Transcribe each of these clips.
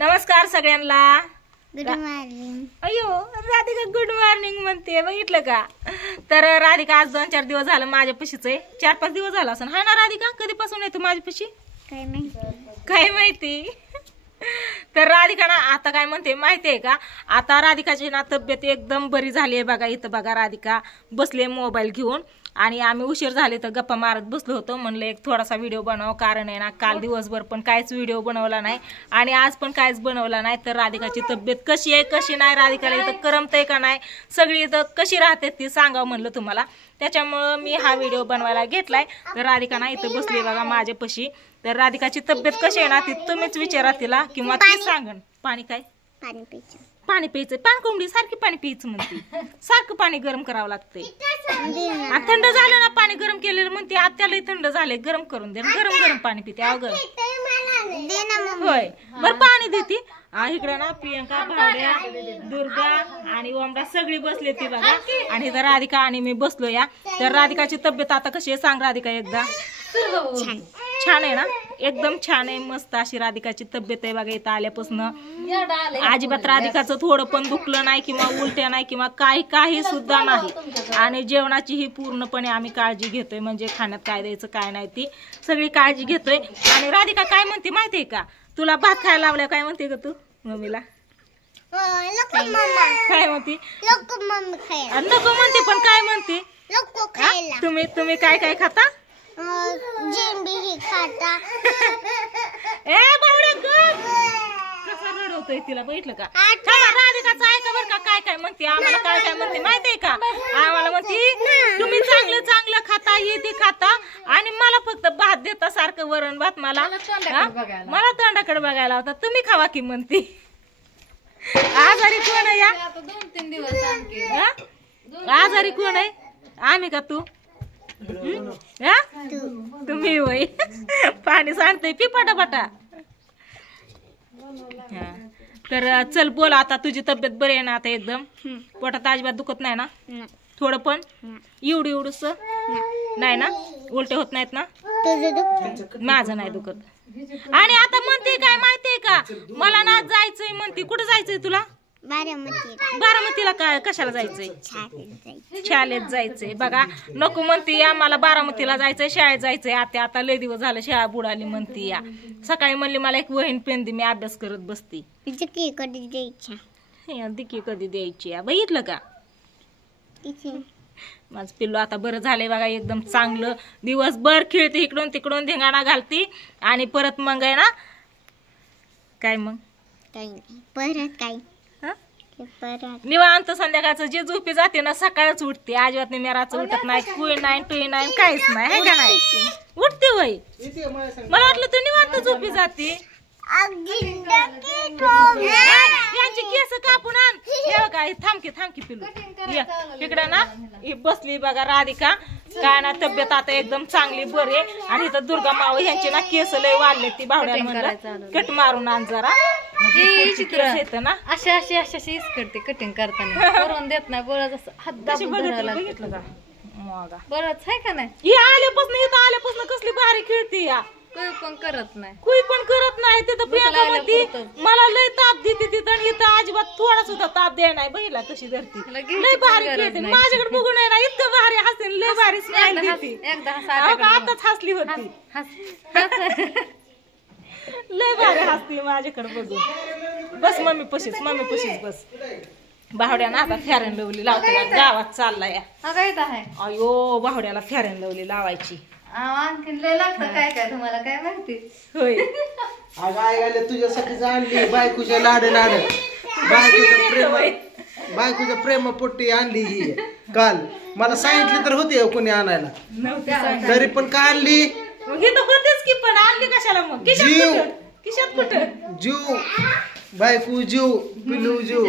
नमस्कार सगळ्यांना. Good morning. अयो राधिका गुड मॉर्निंग म्हणते, बघितलं का? तर राधिका आज 2-4 दिवस झालं माझ्या पशीच आहे. 4-5 दिवस झाला असं हाय ना राधिका? कधीपासून आहे तू माझ्या पशी? काय माहिती. तर राधिका ना आता काय म्हणते माहितीये का, आता राधिकाची ना तब्येत एकदम बरी झाली आहे. बघा इथं बघा राधिका बसले मोबाईल घेऊन आणि आम्ही उशीर झाले तर गप्पा मारत बसलो होतो. म्हणलं एक थोडासा व्हिडिओ बनव, कारण आहे ना काल दिवसभर पण काहीच व्हिडिओ बनवला नाही आणि आज पण काहीच बनवला नाही. तर राधिकाची तब्येत कशी आहे कशी नाही, राधिकाला इथं करमतंय का नाही, सगळी इथं कशी राहते ती सांगावं म्हणलं तुम्हाला. त्याच्यामुळं मी हा व्हिडिओ बनवायला घेतलाय. तर राधिका ना इथं बसली बघा माझ्यापाशी. तर राधिकाची तब्येत कशी आहे ना ती तुम्हीच विचारा तिला किंवा ती सांगन. पाणी काय? पाणी प्यायचं. पाणी प्यायचं. पाणकोंबडी सारखी पाणी प्यायचं म्हणते, सारखं पाणी गरम करावं लागतंय. थंड झालं ना पाणी गरम केलेलं म्हणते आत्याला थंड झाले गरम करून दे. गरम गरम पाणी पिते अवघड होय. बरं पाणी देते. इकडे ना प्रियंका, भावड्या, दुर्गा आणि ओमडा सगळी बसले ती बघा. आणि इथं राधिका आणि मी बसलो या. तर राधिकाची तब्येत आता कशी आहे सांग राधिका एकदा. छान आहे ना, एकदम छान आहे, मस्त अशी राधिकाची तब्येत आहे बघा. इथं आल्यापासून अजिबात राधिकाचं थोडं पण दुखलं नाही किंवा उलट्या नाही किंवा काही सुद्धा नाही. आणि जेवणाची ही पूर्णपणे आम्ही काळजी घेतोय, म्हणजे खाण्यात काय द्यायचं काय नाही ती सगळी काळजी घेतोय. आणि राधिका काय म्हणते माहितीये का, तुला भात खायला लावल्या काय म्हणते का तू मम्मीला? काय म्हणते? नको म्हणते पण काय म्हणते? तुम्ही काय काय खाता? ए बावड्या कसा रडवतोय तिला बघितलं का? राधिकाचं ऐका बरं का काय काय म्हणते आम्हाला. काय म्हणते माहितीये का, आम्हाला म्हणते तुम्ही चांगलं चांगलं खाता, हे ते खाता आणि मला फक्त भात देता सारखं वरण भात. मला तोंडाकडे बघायला होता. तुम्ही खावा की म्हणते. आजारी कोण आहे या? 2-3 दिवस आजारी कोण आहे, आम्ही का तू? तुम्ही होय. पाणी सांडतंय पी पटापटा. तर चल बोल आता, तुझी तब्येत बरी आहे ना आता एकदम? पोटात अजिबात दुखत नाही ना थोडं पण? एवढंस नाही ना? उलटे होत नाहीत ना? माझं नाही दुखत. आणि आता म्हणते काय माहितीये का, मला ना जायचंय म्हणते. कुठं जायचंय तुला? बारामतीला. काय कशाला जायचंय? शाळेत जायचंय बघा. नको म्हणते या मला बारामतीला जायचंय, शाळेत जायचंय. आता लय दिवस झालं शाळा बुडाली म्हणते या. सकाळी म्हणली मला एक वहीन पेन दे, मी अभ्यास करत बसते. दिकी कधी द्यायची या बघितलं का? माझं पिल्लू आता बरं झालंय बघा, एकदम चांगलं. दिवसभर खेळते इकडून तिकडून, धिंगाणा घालते आणि परत मग आहे ना काय मग परत काय निवांत संध्याकाळचं जे झोपी जाते ना सकाळच उठते. अजिबात मेराचं उठत नाही, कुई नाही टुई नाही काहीच नाही. है का नाही? उठते वय. मला वाटलं तू निवांत झोपी जाते. यांची केस कापून आण. काय थांबकी पिलू इकडे ना बसली बघा राधिका. काय ना तब्येत आता एकदम चांगली बरी आहे. आणि इथं दुर्गा माव ह्यांची ना केस लय वाढले. ती भावड्याला म्हणलं कट मारून आण जरा, म्हणजे ना अशी करते कटिंग करताना. करून देत नाही बोलत असं हात दाबून बघितलं का मग बरंच आहे का नाही? ही आल्यापासून कसली भारी खेळते या. कोई पण करत नाही. तिथं प्रियंका म्हणती मला लय ताप देते तिथं, आणि इथं अजिबात थोडा सुद्धा ताप द्याय नाही. बहिला कशी धरती, लय भारी खेळते. माझ्याकडे बघून आहे ना इतकं भारी हसते, लय भारी स्माइल देते. आताच हसली होती, लय भारी हसते माझ्याकडे बघून. बस मम्मी पशीच बस. बावड्या ना आता फेअर अँड लवली लावते गावात चाललाय. अयो बावड्याला फेअर अँड लवली लावायची. आणखीन लय लागतं काय काय तुम्हाला काय माहिती होय. अगं तुझ्यासाठी आणली बायकोच्या लाड बायकोच्या प्रेमपोटी आणली ही काल. मला सांगितली तर होती कोणी आणायला, तरी पण का आणली? होतेच की पण आणली कशाला मग? खिशात कुठं? जीव बायको जीव पिलू जीव.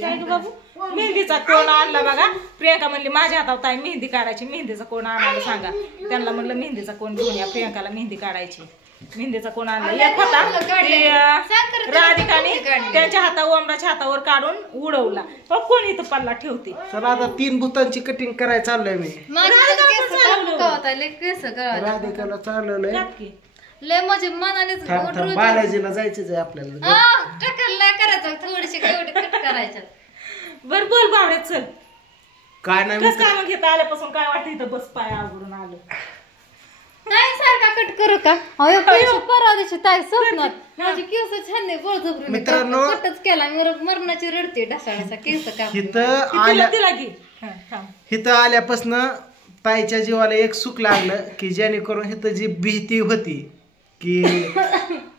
काय ग बाबू? मेहंदीचा कोण आणला बघा. प्रियंका म्हणली माझ्या हातात आहे मेहंदी काढायची, मेहंदीचा कोण आणायला सांगा. त्यांना म्हणलं मेहंदीचा कोण घेऊन या, प्रियंकाला मेहंदी काढायची. मेहंदीचा कोण आणला एक होता राधिकाने त्यांच्या ओमराच्या हातावर काढून उडवला. पण कोण इथं पल्ला ठेवते. चला आता 3 भूतांची कटिंग करायला चाललंय मी. राधिकाला चाललंय लय म्हणजे मनानेच बालाजीला जायचंच आहे आपल्याला. टकल करायचं थोडीशी एवढी कट करायचं. बर बोल भावड्यात चल. काय नाही कस काय मग घेता आल्यापासून काय वाटतं इथं बस पाय आवडून आलं. नाही सारखा कट करू का? अहो परवा दिवशी ताई स्वप्नात माझी केस छान नाही बळजबरी मित्रांनो, कटच केला मरणाची रडते ढसाळीचा केस का. इथं आल्या तिला घे. थांब. इथं आल्यापासून ताईच्या जीवाला एक सुख लागलं की जेणेकरून इथं जी भीती होती की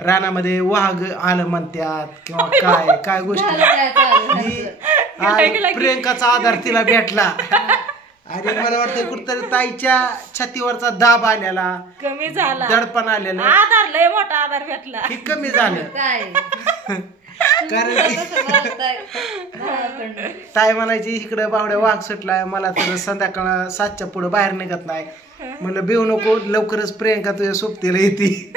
रानामध्ये वाघ आलं म्हणतात किंवा काय काय गोष्टी, आज प्रियंकाचा आधार तिला भेटला. आणि मला वाटतं कुठतरी ताईच्या छातीवरचा दाब आलेला, कमी झाला, दडपण आलेलं, आधार लय मोठा आधार भेटला, हे कमी झालं. कारण ताई म्हणायची इकडे बावड्या वाघ सुटलाय, मला तर संध्याकाळ 7च्या पुढे बाहेर निघत नाही. म्हणलं बेऊ नको, लवकरच प्रियंका तुझ्या सोबतीला येते.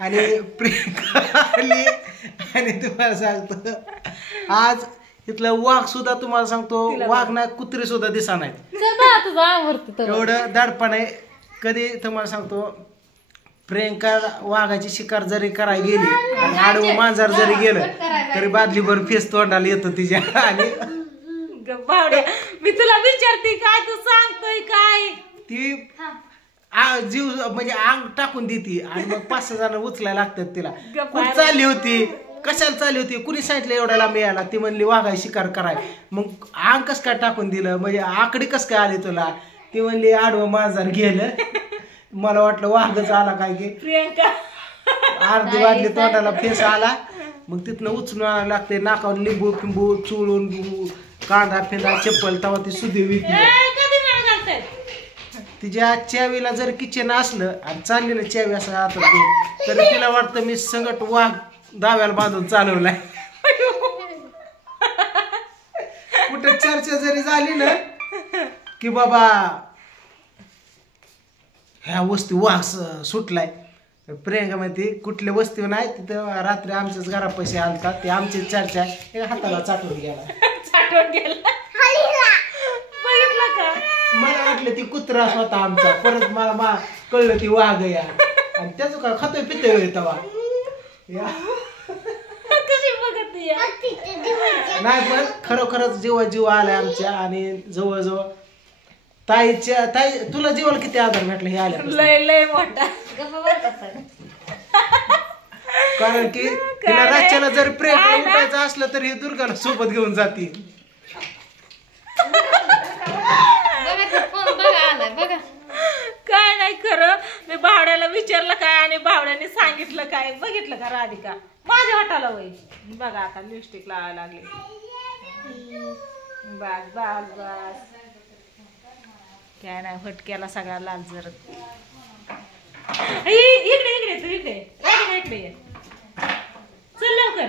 आणि प्रियंका आली आणि तुम्हाला सांगतो आज इथलं वाघ सुद्धा तुम्हाला सांगतो वाघ नाही कुत्री सुद्धा दिसा नाही. एवढं दडपण आहे. कधी तुम्हाला सांगतो प्रियंका वाघाची शिकार जरी करायला गेली आणि आडवं मांजर जरी गेलं तरी बादलीभर फेस तोंडाला येतो तिच्या. आणि बावड्या मी तुला विचारते काय तू सांगतोय काय, ती जीव म्हणजे अंग टाकून देते आणि मग 5-6 जण उचलायला लागतात तिला. कुठं चालली होती, कशाला चालली होती, कुणी सांगितलं एवढा लांब यायला, ती म्हणली वाघा शिकार कराय. मग अंग कस काय टाकून दिलं, म्हणजे आकडी कस काय आली तुला, ती म्हणली आडवं मांजर गेलं. मला वाटलं वाघच आला काय की, प्रियंका अर्धी वाटली तोंडाला फेस आला. मग तिथनं उचलून आणायला लागते, नाकावर लिंबू फिंबू चुळून कांदा फिंदा चप्पल, तेव्हा ती सुधी तिच्या चावीला जर किचन असलं आणि चालली ना चावी असं हातात घेऊन, तरी तिला वाटतं मी संगट वाघ दाव्याला बांधून चालवलाय. कुठे चर्चा जरी झाली ना की बाबा ह्या वस्ती वाघ सुटलाय, प्रियंका माहिती कुठल्या वस्ती नाही, तिथं रात्री आमच्याच घरापाशी आलतात, ते आमची चर्चा हाताला चाटून गेला. बघितलं का, मला वाटलं ती कुत्रा होता आमचा, परत मला कळलं ती वाघ या. आणि त्याचं काय खातोय पितोय तेव्हा कशी बघत नाही. पण खरोखरच जीव आलाय आमच्या. आणि जवळजवळ ताई तुला जीवाला किती आधार भेटला हे आल्या, लय लय मोठा. कारण की तिला राज्याला जर प्रेम उठायचं असलं तर हे दुर्गाला सोबत घेऊन जाते. काय नाही खरं, मी भावड्याला विचारलं काय आणि भावड्याने सांगितलं काय. बघितलं का राधिका माझ्या वाटाला वय बघा, आता लिपस्टिक लावायला लागली. बस बस बस काय नाही, फटक्याला सगळा लाल जरत. इकडे इकडे तू इकडे राधिका इकडे ये, चल लवकर.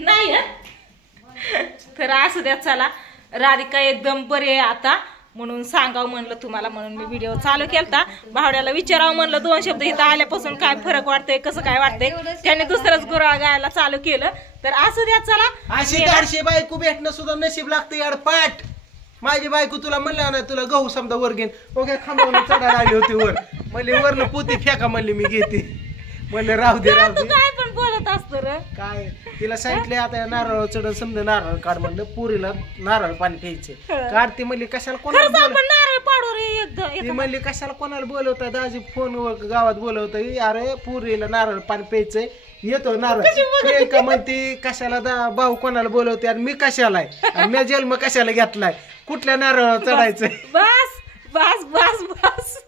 नाही तर असू द्या. चला राधिका एकदम बरी आहे आता, म्हणून सांगावं म्हणलं तुम्हाला, म्हणून मी व्हिडिओ चालू केलता. भावड्याला विचारावं म्हणलं 2 शब्द इथं आल्यापासून काय फरक वाटतंय, कसं काय वाटतंय. त्याने दुसरंच गुराळ गायला चालू केलं. तर असू द्या चला. अशी गाडशी बायको भेटणं सुद्धा नशीब लागतं यार पाठ. माझी बायको तुला म्हणलं नाही, तुला गहू समजा वर घेईन, ओके खांबावून चढायला आली होती वर, म्हणली वरनं पोती फेका, म्हणली मी घेते, म्हणले राहू दे राहू दे. काय पण बोलत असतो र काय तिला सांगितले आता नारळ चढ समजा नारळ काढ म्हणलं, पुरीला नारळ पाणी प्यायचे काढते. म्हणली कशाला कोणाला नारळ पाडू रे एकदम. ती म्हणली कशाला कोणाला बोलवता, दाजी फोनवर गावात बोलवत, अरे पुरीला नारळ पाणी प्यायचंय, येतो नारळ. प्रियंका म्हणते कशाला भाऊ कोणाला बोलवते आणि मी कशाला आहे, आणि मी जन्म कशाला घेतलाय, कुठल्या नारळ चढायचंय. बस बस बस बस.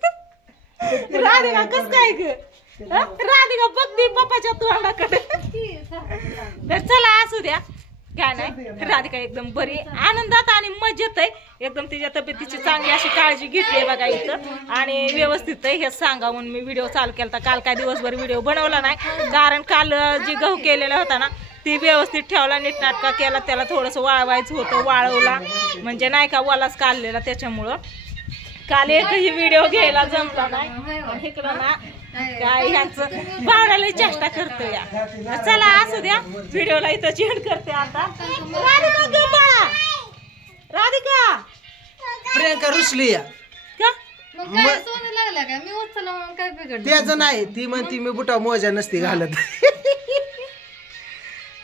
राधिका कस काय ग, राधिका बघती पप्पाच्या तोंडाकडे. तर चला असू द्या, काय नाही. राधिका एकदम बरी आनंदात आणि मजेत आहे एकदम. तिच्या तब्येतीची चांगली अशी काळजी घेतली बघा इथं, आणि व्यवस्थित आहे हे सांगा म्हणून मी व्हिडिओ चालू केला. काल काय दिवसभर व्हिडिओ बनवला नाही, कारण काल जी गहू केलेला होता ना ती व्यवस्थित ठेवला, नीटनाटका केला, त्याला थोडंसं वाळवायचं होतं, वाळवला म्हणजे नाही का वालाच काढलेला, त्याच्यामुळं काल एकही व्हिडिओ घ्यायला जमला नाही. इकडं ना काय ह्याचं भावड्याला चेष्टा करतो या. चला असू द्या, व्हिडिओला इथं चेंज करते आता. राधिका ग बाळा, राधिका प्रियंका रुसली या का मग काय सोनं लागला का मी उचलला म्हणून काय बिघडलं त्याचं नाही, ती म्हणती मी बुटा मोजा नसती घालत.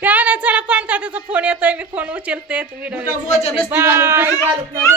त्या चला पाणी त्याचा फोन येतोय, मी फोन उचलते. व्हिडिओ बुटा मोजा नसती घालत, कशी घालत नाही.